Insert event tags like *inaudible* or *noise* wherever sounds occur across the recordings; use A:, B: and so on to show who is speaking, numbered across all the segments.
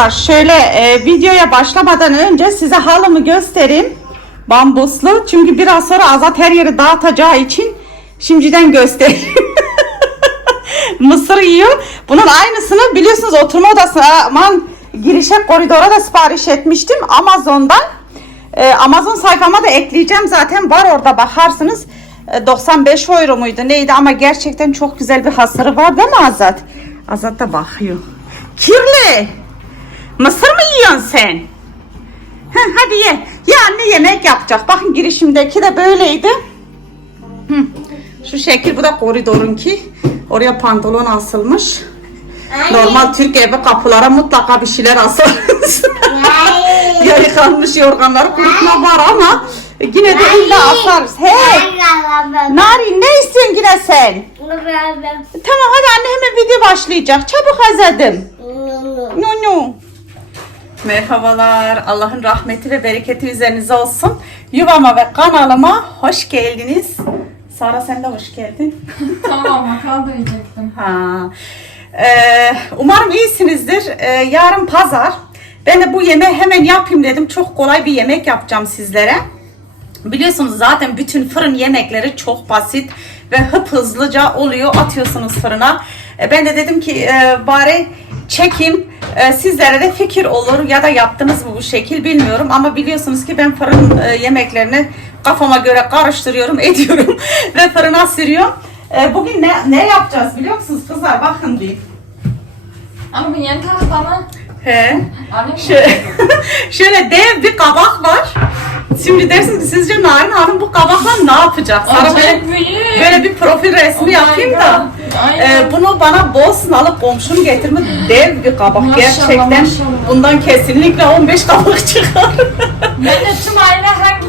A: Kızlar şöyle e, videoya başlamadan önce size halımı göstereyim. Bambuslu. Çünkü biraz sonra Azat her yeri dağıtacağı için şimdiden göstereyim. *laughs* Mısır yiyor. Bunun aynısını biliyorsunuz oturma odasına aman girişe koridora da sipariş etmiştim Amazon'dan. Ee, Amazon sayfama da ekleyeceğim zaten var orada bakarsınız. Ee, 95 euro muydu neydi ama gerçekten çok güzel bir hasarı var değil mi Azat? Azat da bakıyor. Kirli. Mısır mı yiyorsun sen? Heh, hadi ye. Ya anne yemek yapacak. Bakın girişimdeki de böyleydi. Hı. Şu şekil bu da koridorunki. Oraya pantolon asılmış. Normal Türk evi kapılara mutlaka bir şeyler asarız. *laughs* ya yıkanmış yorganları kurutma var ama yine de illa asarız. Hey! Narin ne istiyorsun yine sen? Tamam hadi anne hemen video başlayacak. Çabuk Azad'ım. No no. Merhabalar. Allah'ın rahmeti ve bereketi üzerinize olsun. Yuvama ve kanalıma hoş geldiniz. Sara sen de hoş geldin. *laughs*
B: tamam makal da yiyecektim.
A: Ha. Ee, umarım iyisinizdir. Ee, yarın pazar. Ben de bu yemeği hemen yapayım dedim. Çok kolay bir yemek yapacağım sizlere. Biliyorsunuz zaten bütün fırın yemekleri çok basit ve hıp hızlıca oluyor. Atıyorsunuz fırına. E, ben de dedim ki e, bari çekeyim. E, sizlere de fikir olur ya da yaptınız mı bu şekil bilmiyorum. Ama biliyorsunuz ki ben fırın e, yemeklerini kafama göre karıştırıyorum, *laughs* ediyorum ve fırına sürüyorum. E, bugün ne, ne yapacağız biliyor musunuz kızlar? Bakın bir.
B: Ama bu yeni taraf bana.
A: He. Şöyle, *laughs* şöyle dev bir kabak var. Şimdi dersiniz ki sizce Narin Hanım bu kabakla ne yapacak? Sana böyle, böyle bir profil resmi
B: Oh my
A: yapayım da.
B: God. Aynen.
A: e, bunu bana Boston alıp komşum getirme dev bir kabak.
B: Maşallah,
A: Gerçekten
B: maşallah.
A: bundan kesinlikle 15 kabak çıkar. *laughs*
B: Ben de tüm aile hangi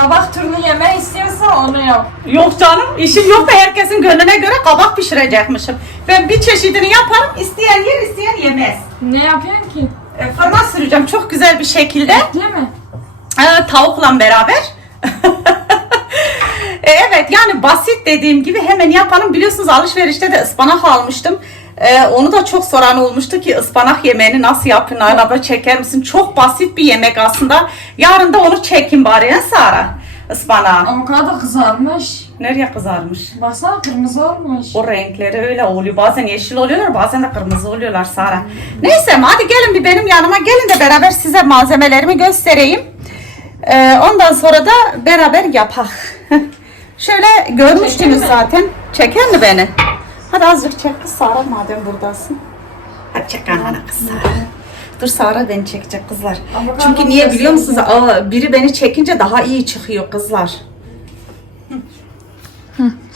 B: kabak türünü yeme istiyorsa onu yap.
A: yok canım işim yok da herkesin gönlüne göre kabak pişirecekmişim. Ben bir çeşidini yaparım isteyen yer isteyen yemez.
B: Ne yapıyorsun ki?
A: E, fırına süreceğim çok güzel bir şekilde.
B: Değil mi?
A: Ee, tavukla beraber. *laughs* E, evet yani basit dediğim gibi hemen yapalım. Biliyorsunuz alışverişte de ıspanak almıştım. Ee, onu da çok soran olmuştu ki ıspanak yemeğini nasıl yapın araba çeker misin? Çok basit bir yemek aslında. Yarın da onu çekin bari ya Sara. Ispanağı.
B: Avokado kızarmış.
A: Nereye kızarmış?
B: Baksana kırmızı olmuş.
A: O renkleri öyle oluyor. Bazen yeşil oluyorlar, bazen de kırmızı oluyorlar Sara. Neyse hadi gelin bir benim yanıma gelin de beraber size malzemelerimi göstereyim. Ee, ondan sonra da beraber yapak. *laughs* Şöyle görmüştünüz
B: Çeker mi?
A: zaten. Çeker mi beni? Hadi azıcık çek kız Sara madem buradasın. Hadi çek anana kız Sara. Dur Sara beni çekecek kızlar.
B: Avokado
A: Çünkü niye biliyor musunuz? Aa, biri beni çekince daha iyi çıkıyor kızlar.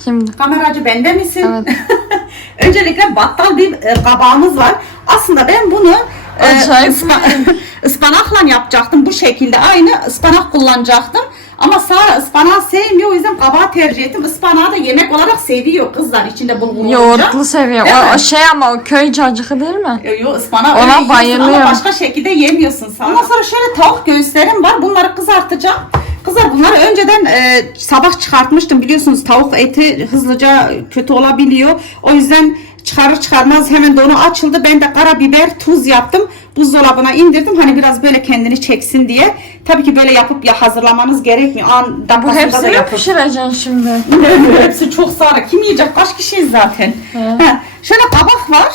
B: Şimdi.
A: Kameracı bende misin?
B: Evet. *laughs*
A: Öncelikle battal bir e, kabağımız var. Aslında ben bunu e, ıspa- *laughs* ıspanakla yapacaktım bu şekilde. Aynı ıspanak kullanacaktım. Ama Sara ıspanağı sevmiyor o yüzden kabağı tercih ettim. Ispanağı da yemek olarak seviyor kızlar içinde bulgur olunca.
B: Yoğurtlu seviyor.
A: Değil mi?
B: O, o şey ama o köy cacığı değil mi?
A: Yo, yo ıspanağı
B: Ona
A: öyle yiyorsun
B: bayılıyorum.
A: Ama başka şekilde yemiyorsun Sara. Ondan sonra şöyle tavuk göğüslerim var. Bunları kızartacağım. Kızlar bunları önceden e, sabah çıkartmıştım. Biliyorsunuz tavuk eti hızlıca kötü olabiliyor. O yüzden çıkarır çıkarmaz hemen donu açıldı. Ben de karabiber, tuz yaptım. Buzdolabına indirdim. Hani biraz böyle kendini çeksin diye. Tabii ki böyle yapıp ya hazırlamanız gerekmiyor. An
B: Bu
A: da
B: hepsini
A: yapıp.
B: pişireceksin şimdi. *laughs*
A: Hepsi çok sağlıklı. Kim yiyecek? Kaç kişiyiz zaten?
B: He.
A: Ha, şöyle kabak var.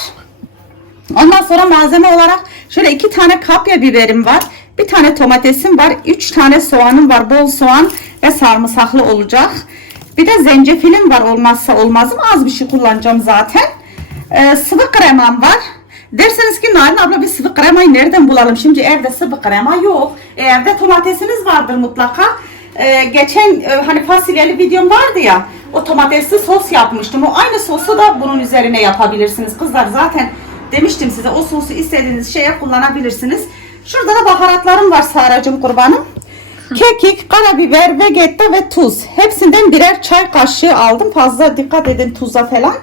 A: Ondan sonra malzeme olarak şöyle iki tane kapya biberim var. Bir tane domatesim var. Üç tane soğanım var. Bol soğan ve sarımsaklı olacak. Bir de zencefilim var olmazsa olmazım. Az bir şey kullanacağım zaten. Ee, sıvı kremam var. Derseniz ki Narin abla bir sıvı kremayı nereden bulalım? Şimdi evde sıvı krema yok. E, evde domatesiniz vardır mutlaka. Ee, geçen e, hani fasulyeli videom vardı ya. O domatesli sos yapmıştım. O aynı sosu da bunun üzerine yapabilirsiniz. Kızlar zaten demiştim size o sosu istediğiniz şeye kullanabilirsiniz. Şurada da baharatlarım var Saracığım kurbanım. Kekik, karabiber, vegetta ve tuz. Hepsinden birer çay kaşığı aldım. Fazla dikkat edin tuza falan.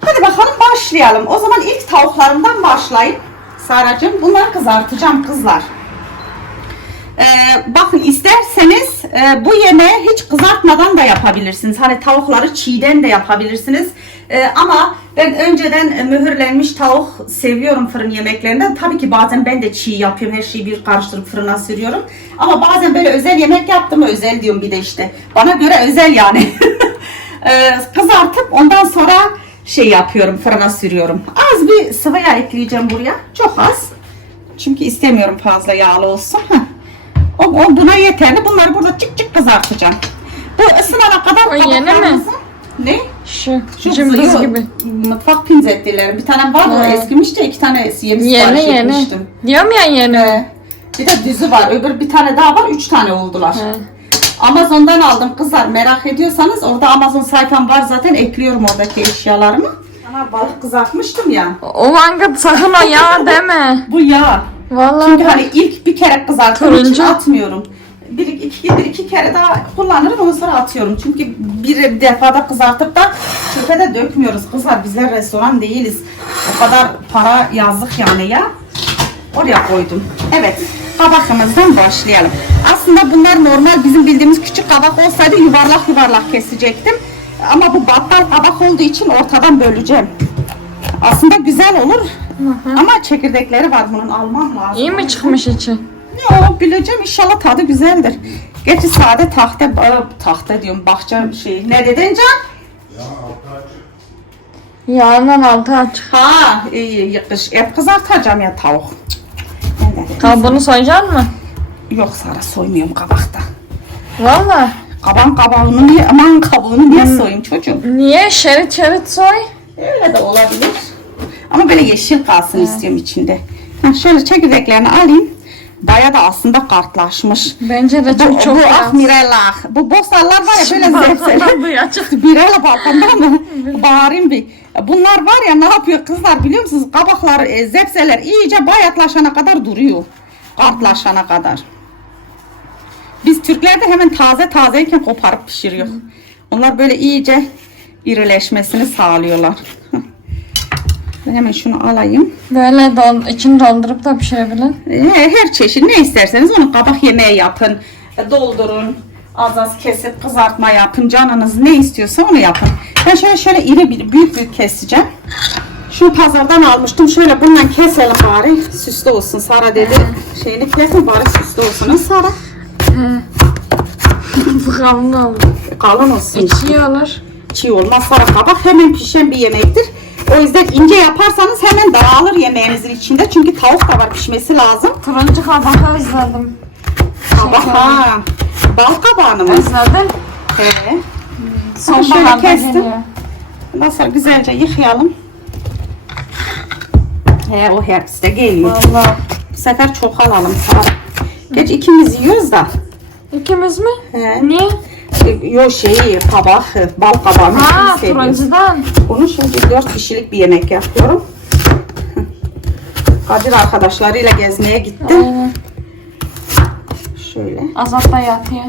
A: Hadi bakalım başlayalım. O zaman ilk tavuklarımdan başlayayım. Saracığım bunları kızartacağım kızlar. Ee, bakın isterseniz e, bu yemeği hiç kızartmadan da yapabilirsiniz. Hani tavukları çiğden de yapabilirsiniz. Ee, ama Ben önceden e, mühürlenmiş tavuk seviyorum fırın yemeklerinde. Tabii ki bazen ben de çiğ yapıyorum. Her şeyi bir karıştırıp fırına sürüyorum. Ama bazen böyle özel yemek yaptım özel diyorum bir de işte. Bana göre özel yani. *laughs* Ee, kızartıp ondan sonra şey yapıyorum fırına sürüyorum. Az bir sıvı yağ ekleyeceğim buraya. Çok az. Çünkü istemiyorum fazla yağlı olsun. Heh. O, o buna yeterli. Bunları burada çık çık kızartacağım. Bu ısınana kadar
B: O yeni mi?
A: kabuklarımızı- Ne?
B: Şu,
A: Şu
B: cımbız gibi.
A: Mutfak pinzettiler. Bir tane var o
B: He.
A: eskimişti. iki tane yeni
B: Yeni
A: sipariş
B: yeni.
A: etmiştim.
B: Diyorum ya yeni.
A: Bir de düzü var. Öbür bir tane daha var. Üç tane oldular.
B: He.
A: Amazon'dan aldım kızlar. Merak ediyorsanız orada Amazon sayfam var zaten. Ekliyorum oradaki eşyalarımı. Sana balık kızartmıştım ya.
B: O manga sakın o ya *laughs* deme.
A: Bu yağ.
B: Vallahi
A: Çünkü hani ilk bir kere kızarttığım için
B: Turuncu.
A: atmıyorum. Bir iki, bir iki kere daha kullanırım ondan sonra atıyorum. Çünkü bir defada kızartıp da çöpe de dökmüyoruz kızlar. Bizler restoran değiliz. O kadar para yazdık yani ya. Oraya koydum. Evet. Kabakımızdan başlayalım. Aslında bunlar normal bizim bildiğimiz küçük kabak olsaydı yuvarlak yuvarlak kesecektim. Ama bu battal kabak olduğu için ortadan böleceğim. Aslında güzel olur. Ama çekirdekleri var bunun almam lazım.
B: İyi mi çıkmış içi?
A: Yok bileceğim inşallah tadı güzeldir. Gerçi sade tahta, e, tahta diyorum bahçe şey. Ne dedin Can?
B: Yağından altı açık.
A: Ha iyi yakış. Et kızartacağım ya tavuk. Dedim?
B: Kabuğunu soyacaksın mı?
A: Yok Sara soymuyorum kabakta.
B: Valla.
A: Kaban kabuğunu niye, aman kabuğunu niye soyayım çocuğum?
B: Niye? Şerit şerit soy.
A: Öyle de olabilir. Ama böyle yeşil kalsın istiyorum içinde. Ha, şöyle çekirdeklerini alayım. Baya da aslında kartlaşmış.
B: Bence de
A: Bu,
B: çok çok
A: bu
B: beyaz.
A: ah Mirella. Bu bosallar var ya böyle zevzeli.
B: Açık. *laughs*
A: Mirella balkonda mı? Bağırayım bir. Bunlar var ya ne yapıyor kızlar biliyor musunuz? Kabaklar, e, zepseler iyice bayatlaşana kadar duruyor. Kartlaşana kadar. Biz Türkler de hemen taze tazeyken koparıp pişiriyor. Onlar böyle iyice irileşmesini sağlıyorlar. Ben hemen şunu alayım.
B: Böyle don, içini doldurup da pişirebilin.
A: He, her çeşit ne isterseniz onu kabak yemeği yapın. e, Doldurun. Az az kesip kızartma yapın. Canınız ne istiyorsa onu yapın. Ben şöyle şöyle iri bir büyük büyük keseceğim. Şu pazardan almıştım. Şöyle bundan keselim bari. Süslü olsun. Sara dedi. Şeyini kesin bari süslü olsun. Sara. *laughs*
B: Bu kalın olur.
A: Kalın olsun.
B: İçi iyi olur.
A: Çiğ olmaz. Sara kabak hemen pişen bir yemektir. O yüzden ince yaparsanız hemen dağılır yemeğinizin içinde. Çünkü tavuk da var pişmesi lazım.
B: Turuncu kabak özledim.
A: Kabak ha. Bal kabağını mı?
B: Özledim.
A: He.
B: Sonbaharda
A: kestim.
B: geliyor.
A: Sonra güzelce yıkayalım. He o hepsi de geliyor.
B: Valla.
A: Bu sefer çok alalım. Geç ikimiz yiyoruz da.
B: İkimiz mi?
A: He.
B: Niye?
A: Yo şey kabak, bal kabağını
B: Ha turuncudan.
A: Bunu şimdi 4 kişilik bir yemek yapıyorum. Kadir arkadaşlarıyla gezmeye gitti.
B: Aynen.
A: Şöyle.
B: Azat da yatıyor.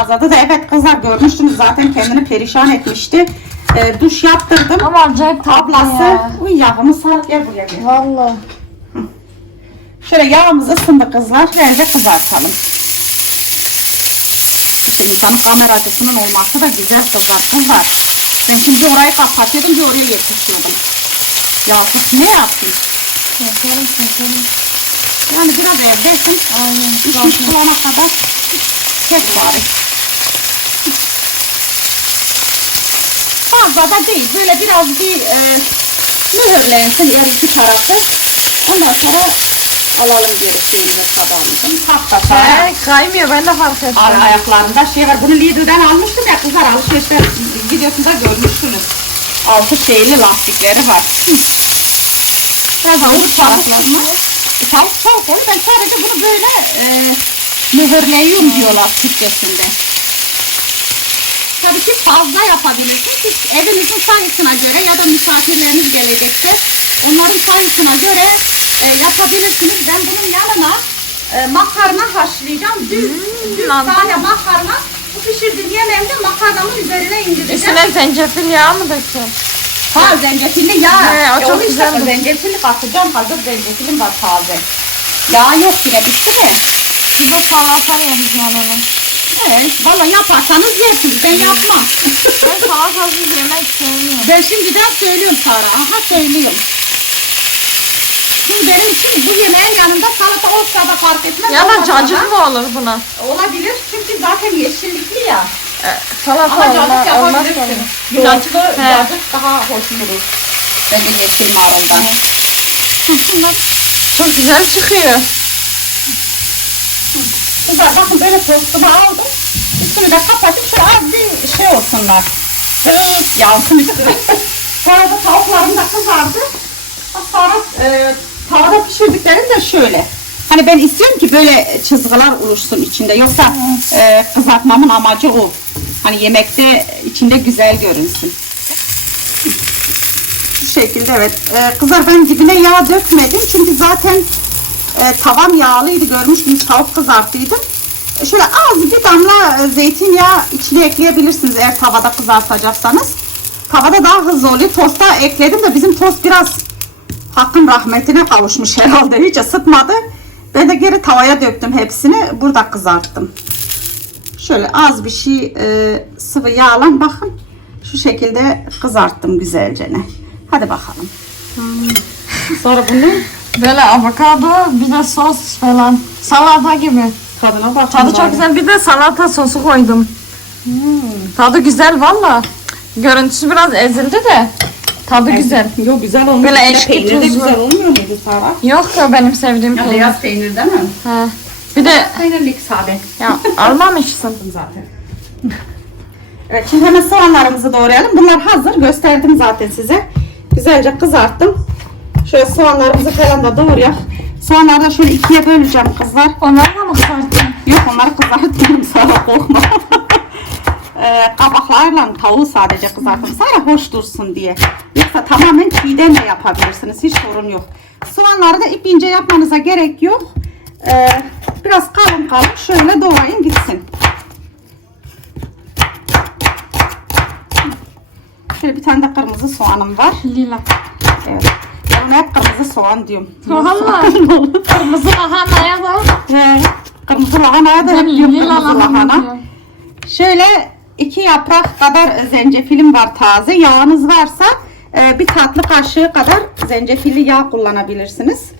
A: Azada da evet kızlar görmüştünüz zaten kendini perişan etmişti. Ee, duş yaptırdım.
B: Ama acayip tatlı
A: Ablası,
B: ya.
A: uy yağımı sal gel buraya gel.
B: Valla.
A: Şöyle yağımız ısındı kızlar. Bence kızartalım. İşte insanın kamera açısının olması da güzel kızlar. Kızlar. Ben şimdi orayı kapatıyordum bir oraya yetişiyordum. Ya kız ne yapayım?
B: Çekerim çekerim.
A: Yani biraz evdesin.
B: Aynen.
A: İş iş bulana kadar çek bari. Fazla da değil. Böyle biraz bir e, mühürlensin her iki tarafı. Ondan sonra alalım geri şeyini tabağımızın. Hakikaten.
B: He, kaymıyor ben de fark ettim.
A: Ara ayaklarında şey var. Bunu Lidl'den almıştım ya kızlar alışverişte videosunda görmüştünüz. Altı şeyli lastikleri var. Biraz tavuk çabuk Tavuk çabuk olur. Ben sadece bunu böyle e, mühürleyiyorum diyorlar Türkçesinde. Tabii ki fazla yapabilirsiniz. Siz evinizin sayısına göre ya da misafirleriniz gelecekse onların sayısına göre e, yapabilirsiniz. Ben bunun yanına e, makarna haşlayacağım. Düz, düz
B: mantıklı.
A: tane makarna. Bu pişirdiğim yemeğimde makarnamın üzerine indireceğim.
B: Üstüne zencefil yağı mı dökeceksin?
A: Ha zencefilli yağ.
B: He, o
A: E,
B: çok
A: onu işte. Zencefilli katacağım. Hazır zencefilim var taze. Yağ yok yine bitti mi?
B: Bir de salata yapacağım onu.
A: Evet, valla yaparsanız yersiniz. Ben yapmam.
B: Ben salatasız yemek sevmiyorum.
A: Ben şimdiden söylüyorum Sara. Aha söylüyorum. Şimdi benim için bu yemeğin yanında salata olsa da fark etmez.
B: Da cacık mı olur buna?
A: Olabilir çünkü zaten yeşillikli ya.
B: E, salata
A: Ama cacık
B: olma, olmaz
A: yapabilirsin.
B: olur.
A: Yoğurtlu
B: He.
A: cacık daha hoş olur. Ben de yeşil maruldan.
B: Çok güzel çıkıyor.
A: Kızlar bakın böyle tostumu aldım. Üstünü de kapatıp şöyle az bir şey olsunlar. Zıt yansın üstüne. Sonra da tavuklarım da kızardı. Sonra e, tavada pişirdiklerim de şöyle. Hani ben istiyorum ki böyle çizgiler oluşsun içinde. Yoksa e, kızartmamın amacı o. Hani yemekte içinde güzel görünsün. Bu şekilde evet. Ee, kızlar ben dibine yağ dökmedim. Çünkü zaten e, tavam yağlıydı. Görmüştünüz tavuk kızarttıydım. E, şöyle az bir damla e, zeytinyağı içine ekleyebilirsiniz eğer tavada kızartacaksanız. Tavada daha hızlı oluyor. Tosta ekledim de bizim tost biraz hakkın rahmetine kavuşmuş herhalde. Hiç ısıtmadı. Ben de geri tavaya döktüm hepsini. Burada kızarttım. Şöyle az bir şey e, sıvı yağla bakın. Şu şekilde kızarttım güzelce. Hadi bakalım. Sonra bunu
B: Böyle avokado bir de sos falan. Salata gibi.
A: tadına bakın.
B: Tadı çok güzel. Bir de salata sosu koydum. Tadı güzel valla. Görüntüsü biraz ezildi de. Tadı güzel.
A: Yok güzel olmuş.
B: Böyle
A: İçinde
B: eşki
A: peynir de
B: tuzlu.
A: güzel olmuyor muydu Sara?
B: Yok ya benim sevdiğim
A: Ya
B: peynir.
A: beyaz peynir değil mi?
B: He. Bir de
A: Peynirlik sade.
B: ya almamışsın.
A: zaten. *laughs* Evet şimdi hemen soğanlarımızı doğrayalım. Bunlar hazır. Gösterdim zaten size. Güzelce kızarttım. Şöyle soğanlarımızı falan da doğrayalım. Soğanları da şöyle ikiye böleceğim kızlar.
B: Onları da mı kızarttın?
A: Yok onları kızartıyorum sana korkma. *laughs* ee, kabaklarla tavuğu sadece kızarttım. Sana hoş dursun diye. Yoksa tamamen çiğden de yapabilirsiniz. Hiç sorun yok. Soğanları da ip ince yapmanıza gerek yok. Ee, biraz kalın kalın şöyle doğrayın gitsin. Şöyle bir tane de kırmızı soğanım var.
B: Lila.
A: Evet. Ben hep kırmızı soğan diyorum.
B: Valla. Kırmızı lahanaya da.
A: He, kırmızı lahanaya da hep diyorum
B: lila
A: kırmızı
B: lahana.
A: Şöyle iki yaprak kadar zencefilim var taze. Yağınız varsa e, bir tatlı kaşığı kadar zencefilli yağ kullanabilirsiniz.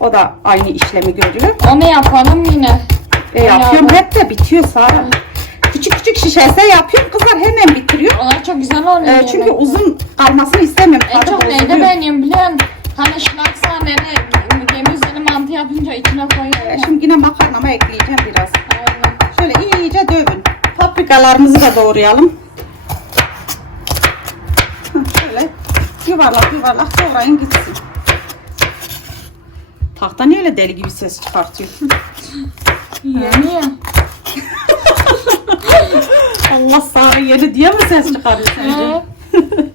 A: O da aynı işlemi görüyor.
B: Onu yapalım yine.
A: E, yapıyorum
B: Yağda.
A: hep de bitiyor Sara. Küçük küçük şişese yapıyorum. Kızlar hemen bitiriyor.
B: Onlar çok güzel oluyor.
A: E, çünkü
B: yemek.
A: uzun kalmasını istemiyorum.
B: En çok neyde beğeniyorum biliyorsun? Hani şınak sahnede gemi üzerine mantı yapınca içine
A: E,
B: koyuyorum.
A: Şimdi yine makarnama ekleyeceğim biraz.
B: Aynen.
A: Şöyle iyice dövün. Paprikalarımızı da doğrayalım. Şöyle yuvarlak yuvarlak doğrayın gitsin. Tahta niye öyle deli gibi ses çıkartıyor?
B: Yeniyor. *laughs*
A: Allah Sara yedi diye mi ses çıkarıyor sence? *laughs*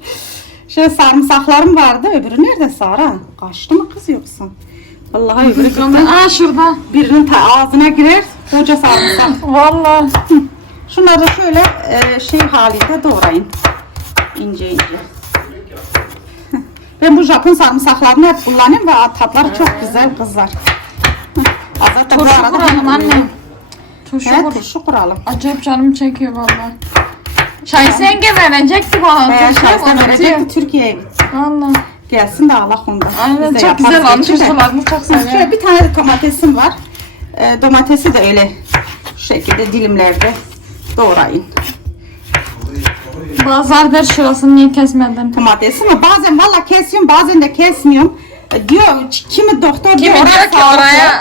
A: Şöyle sarımsaklarım vardı. Öbürü nerede Sara? Kaçtı mı kız yoksa? Vallahi öbürü. *laughs*
B: Aa şurada.
A: Birinin ağzına girer. Koca sarımsak.
B: Valla.
A: Şunları da şöyle e, şey halinde doğrayın. İnce ince. Ben bu Japon sarımsaklarını hep kullanıyorum ve tatları çok güzel kızlar. Azat da bu
B: Turşu
A: arada
B: kuralım anne. Turşu
A: Evet,
B: kur.
A: turşu kuralım.
B: Acayip canım çekiyor valla. Şahise verecekti bana.
A: Eğer
B: Turşu
A: şahsen
B: unutuyor.
A: verecekti Türkiye'ye git.
B: Valla.
A: Gelsin de Allah ondan.
B: Aynen
A: Biz de
B: çok güzel olmuş. Turşularını çok seviyorum.
A: Şöyle bir tane de domatesim var. E, domatesi de öyle şu şekilde dilimlerde doğrayın.
B: Bazılar der şurasını niye kesmedin?
A: domatesi ama bazen valla kesiyorum bazen de kesmiyorum. E, Diyor kimi doktor diyor,
B: Kimi
A: oraya
B: diyor ki oraya,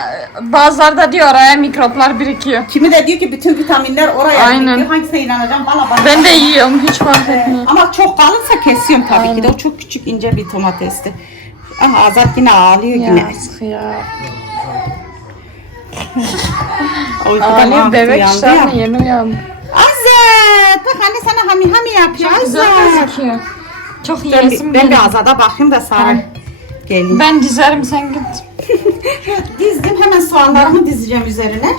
B: bazıları da diyor oraya mikroplar birikiyor.
A: Kimi de diyor ki bütün vitaminler oraya
B: Aynen.
A: gidiyor. Hangisine inanacağım valla bana.
B: Ben de yiyorum hiç fark
A: E,
B: etmiyor.
A: ama çok kalınsa kesiyorum tabii ki de.
B: Aynen.
A: O çok küçük ince bir domatesti. Ama Azat yine ağlıyor yine.
B: Ya. Ağlıyor bebek şu
A: ya.
B: an yeni uyandı.
A: Azat bak anne sana hami hami yapıyor.
B: Çok güzel
A: Azat.
B: gözüküyor. Çok
A: Ben,
B: yiyesim
A: bir- ben bir
B: geliyor.
A: Azat'a bakayım da
B: Tamam.
A: gelin.
B: Ben dizerim sen git. *laughs*
A: Dizdim hemen soğanlarımı dizeceğim üzerine.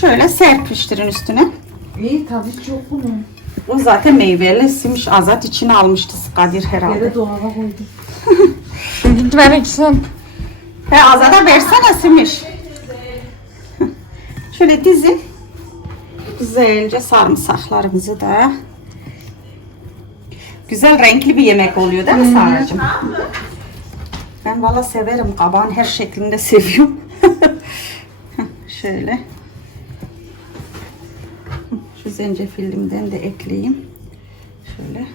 A: Şöyle serpiştirin üstüne.
B: İyi tabii çok bunu.
A: O zaten meyvelisiymiş. Azat içine almıştı Kadir herhalde.
B: dolaba koydum. Git ver ikisini.
A: He Azat'a versene Simiş. *laughs* Şöyle dizin. Güzelce sarımsaklarımızı da. Güzel renkli bir yemek oluyor değil mi Saracığım? Ben valla severim. Kabağın her şeklinde seviyorum. *laughs* Şöyle. Şu zencefillimden de ekleyeyim. Şöyle.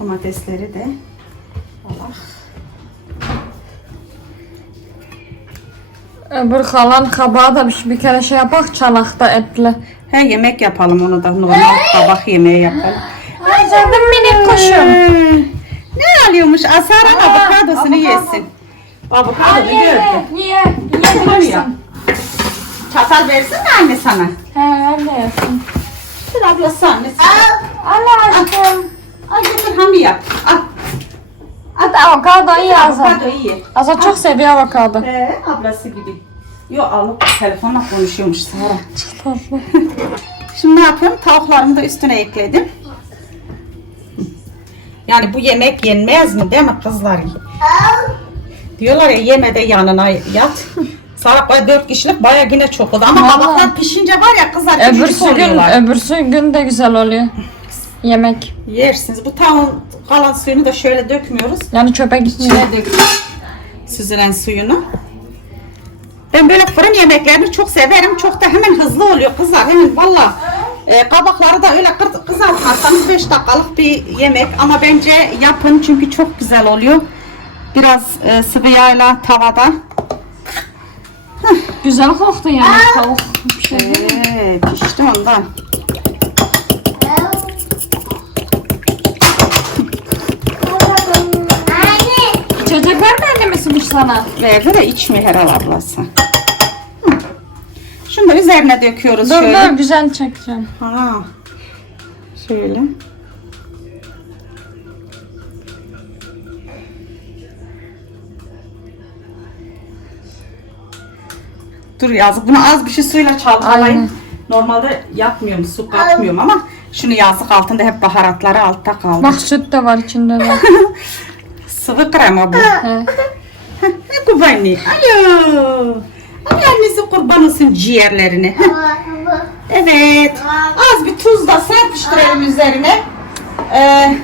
A: Domatesleri de. Allah.
B: Öbür kalan kabağı da bir, bir kere şey yapak çanakta etli.
A: He yemek yapalım onu da normal kabak yemeği yapalım.
B: Ay canım minik kuşum.
A: Ne alıyormuş? Asaran avokadosunu yesin. Avokado ki.
B: Ye,
A: Hadi ya.
B: yiyebilirsin.
A: Çatal versin anne sana?
B: He öyle yesin.
A: Bir ablası annesi.
B: Allah aşkım.
A: Al getir hamı yap. Al.
B: Hadi avokado iyi Azat.
A: Avokado iyi.
B: Azat çok seviyor avokado.
A: He ablası gibi. Yo alıp telefonla konuşuyormuş Sara.
B: Tatlı. *laughs*
A: Şimdi ne yapıyorum? Tavuklarımı da üstüne ekledim. Yani bu yemek yenmez mi değil mi kızlar? Diyorlar ya yeme de yanına yat. Sara koy dört kişilik baya yine çok oldu. Ama
B: Vallahi.
A: kabaklar pişince var ya kızlar küçücük
B: Öbürsü gün,
A: oluyorlar.
B: öbürsü gün de güzel oluyor. Yemek.
A: Yersiniz. Bu tavuğun kalan suyunu da şöyle dökmüyoruz.
B: Yani çöpe gitmiyor.
A: Şöyle döküyoruz. Süzülen suyunu. Ben böyle fırın yemeklerini çok severim. Çok da hemen hızlı oluyor kızlar. Hemen valla e, kabakları da öyle kızartmazsanız 5 dakikalık bir yemek. Ama bence yapın çünkü çok güzel oluyor. Biraz e, sıvı yağla tavada.
B: Güzel koktu yani tavuk. Şey.
A: Evet pişti ondan.
B: Sımış sana?
A: Verdi de içmiyor herhalde ablası. Hı. Şunu da üzerine döküyoruz
B: Dur
A: şöyle.
B: dur güzel çekeceğim.
A: Ha. Şöyle. Dur yazık. Bunu az bir şey suyla çalkalayayım.
B: Aynen.
A: Normalde yapmıyorum, su katmıyorum ama şunu yazık altında hep baharatları altta kaldı.
B: Bak süt de var içinde de. *laughs*
A: Sıvı krema bu.
B: He.
A: Ne kubani? Alo. Ay annesi kurban olsun ciğerlerine. Evet. Az bir tuz da serpiştirelim üzerine. Ee,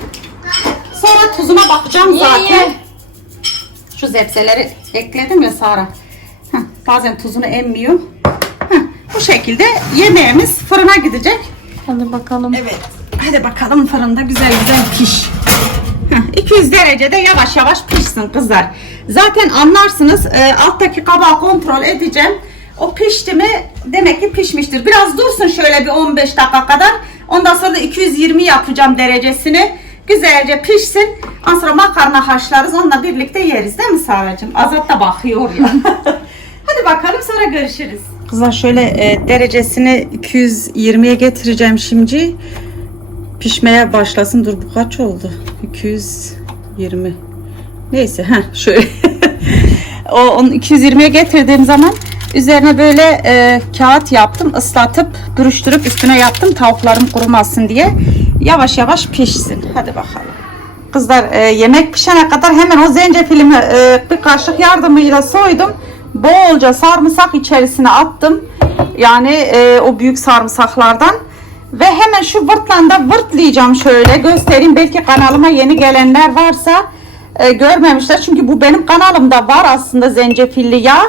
A: sonra tuzuna bakacağım zaten. Şu zepseleri ekledim ya Sara. Heh, bazen tuzunu emmiyor. Heh, bu şekilde yemeğimiz fırına gidecek.
B: Hadi bakalım.
A: Evet. Hadi bakalım fırında güzel güzel piş. Heh, 200 derecede yavaş yavaş pişsin kızlar. Zaten anlarsınız e, alttaki kabağı kontrol edeceğim. O pişti mi demek ki pişmiştir. Biraz dursun şöyle bir 15 dakika kadar. Ondan sonra da 220 yapacağım derecesini. Güzelce pişsin. Ondan sonra makarna haşlarız. Onunla birlikte yeriz değil mi Saracığım? Azat da bakıyor ya. *laughs* Hadi bakalım sonra görüşürüz. Kızlar şöyle e, derecesini 220'ye getireceğim şimdi. Pişmeye başlasın. Dur bu kaç oldu? 220. Neyse ha şöyle. *laughs* o onu 220'ye getirdiğim zaman üzerine böyle e, kağıt yaptım, ıslatıp bürüştürüp üstüne yaptım tavuklarım kurumasın diye. Yavaş yavaş pişsin. Hadi bakalım. Kızlar e, yemek pişene kadar hemen o zencefilimi e, bir kaşık yardımıyla soydum. Bolca sarımsak içerisine attım. Yani e, o büyük sarımsaklardan. Ve hemen şu vırtlanda vırtlayacağım şöyle göstereyim. Belki kanalıma yeni gelenler varsa e, görmemişler. Çünkü bu benim kanalımda var aslında zencefilli yağ.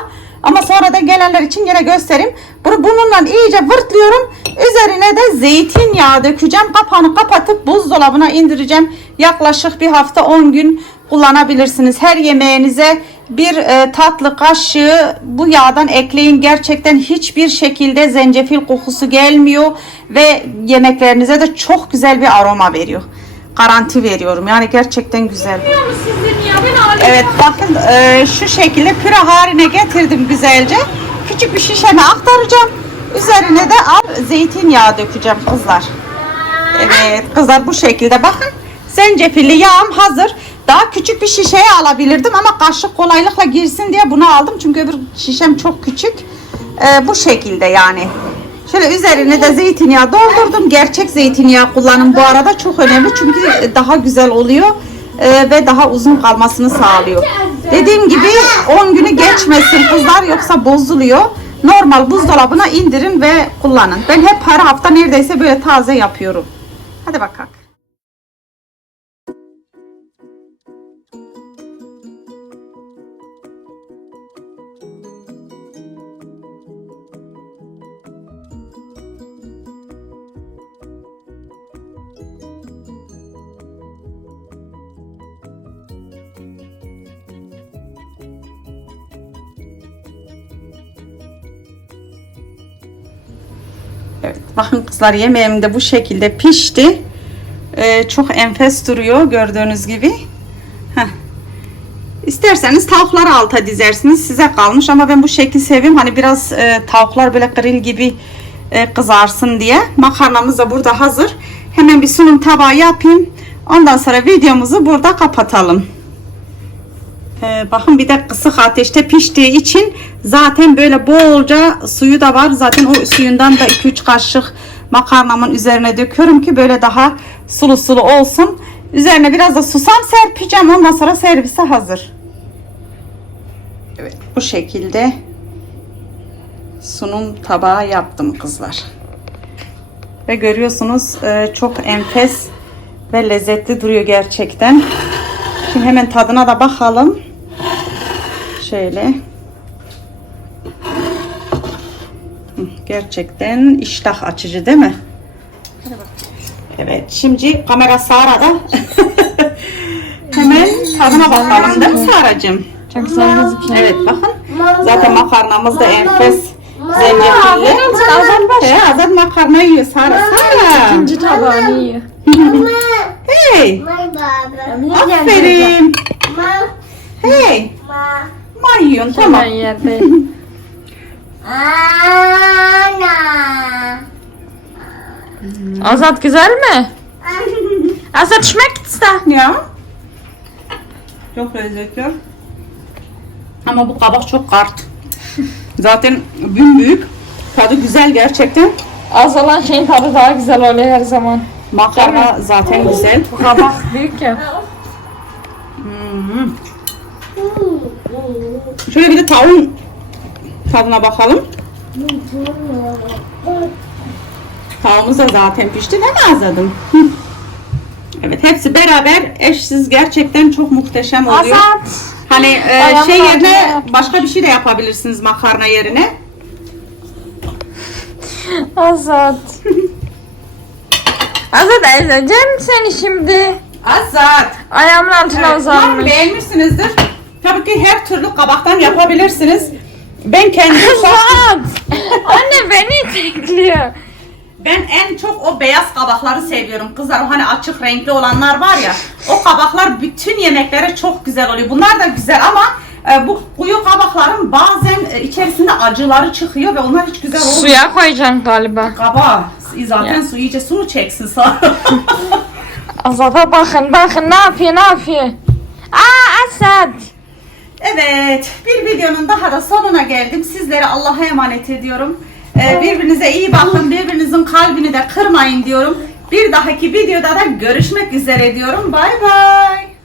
A: Ama sonra da gelenler için yine göstereyim. Bunu bununla iyice vırtlıyorum. Üzerine de zeytinyağı dökeceğim. Kapağını kapatıp buzdolabına indireceğim. Yaklaşık bir hafta 10 gün kullanabilirsiniz. Her yemeğinize bir e, tatlı kaşığı bu yağdan ekleyin. Gerçekten hiçbir şekilde zencefil kokusu gelmiyor ve yemeklerinize de çok güzel bir aroma veriyor. Garanti veriyorum. Yani gerçekten güzel. Evet bakın e, şu şekilde püre haline getirdim güzelce. Küçük bir şişeme aktaracağım. Üzerine de al zeytinyağı dökeceğim kızlar. Evet kızlar bu şekilde bakın. Zencefilli yağım hazır. Daha küçük bir şişeye alabilirdim ama kaşık kolaylıkla girsin diye bunu aldım. Çünkü öbür şişem çok küçük. E, bu şekilde yani. Şöyle üzerine de zeytinyağı doldurdum. Gerçek zeytinyağı kullanın bu arada çok önemli çünkü daha güzel oluyor e, ve daha uzun kalmasını sağlıyor. Dediğim gibi 10 günü geçmesin kızlar yoksa bozuluyor. normal buzdolabına indirin ve kullanın. Ben hep her hafta neredeyse böyle taze yapıyorum. Hadi bakalım. Kızlar yemeğim de bu şekilde pişti. Ee, çok enfes duruyor gördüğünüz gibi. Heh. İsterseniz tavukları alta dizersiniz. Size kalmış ama ben bu şekli seviyorum. Hani biraz e, tavuklar böyle grill gibi e, kızarsın diye. Makarnamız da burada hazır. Hemen bir sunum tabağı yapayım. Ondan sonra videomuzu burada kapatalım. Ee, bakın bir de kısık ateşte piştiği için zaten böyle bolca suyu da var. Zaten o suyundan da 2-3 kaşık makarnamın üzerine döküyorum ki böyle daha sulu sulu olsun. Üzerine biraz da susam serpeceğim. Ondan sonra servise hazır. Evet bu şekilde sunum tabağı yaptım kızlar. Ve görüyorsunuz e, çok enfes ve lezzetli duruyor gerçekten. Şimdi hemen tadına da bakalım. Şöyle. Hı, Gerçekten iştah açıcı değil mi? Evet şimdi kamera Sara'da. *laughs* Hemen tadına bakalım değil mi Sara'cığım?
B: Çok güzel gözüküyor.
A: Evet bakın. Zaten makarnamız da enfes. Zencefilli.
B: Azat baş.
A: He, Azat makarna yiyor Sara. Sara.
B: İkinci tabağını yiyor. *laughs*
A: Hey. Aferin. Hey. Ma yiyorsun
B: Tamam.
C: Ana.
B: Azat güzel mi? *laughs* Azat schmeckt's da?
A: Ya. Çok lezzetli. Ama bu kabak çok kart. Zaten gün büyük. Tadı güzel gerçekten.
B: Az olan şeyin tadı daha güzel oluyor her zaman.
A: Makarna zaten güzel.
B: Bu kabak *laughs* büyük ya.
A: Şöyle bir de tavuğun tadına bakalım. Tavuğumuz da zaten pişti Azad'ım? Hı. *laughs* Evet hepsi beraber eşsiz gerçekten çok muhteşem oluyor.
B: Azat.
A: Hani e, şey yerine başka bir şey de yapabilirsiniz makarna yerine.
B: Azat. *laughs* Azat ezeceğim seni şimdi.
A: Azat.
B: Ayağımın altına
A: Evet,
B: uzanmış.
A: beğenmişsinizdir. Tabii ki her türlü kabaktan yapabilirsiniz. Ben kendim
B: Azat. Anne beni itekliyor.
A: ben en çok o beyaz kabakları seviyorum kızlar. O hani açık renkli olanlar var ya. O kabaklar bütün yemeklere çok güzel oluyor. Bunlar da güzel ama e, bu koyu kabakların bazen e, içerisinde acıları çıkıyor ve onlar hiç güzel olmuyor.
B: Suya koyacaksın galiba.
A: Kaba zaten
B: Ya.
A: su iyice su mu çeksin sonra? *laughs*
B: Azat'a bakın bakın ne yapıyor ne yapıyor. Aa Azat.
A: Evet, bir videonun daha da sonuna geldim. Sizlere Allah'a emanet ediyorum. Ee, birbirinize iyi bakın, birbirinizin kalbini de kırmayın diyorum. Bir dahaki videoda da görüşmek üzere diyorum. Bay bay.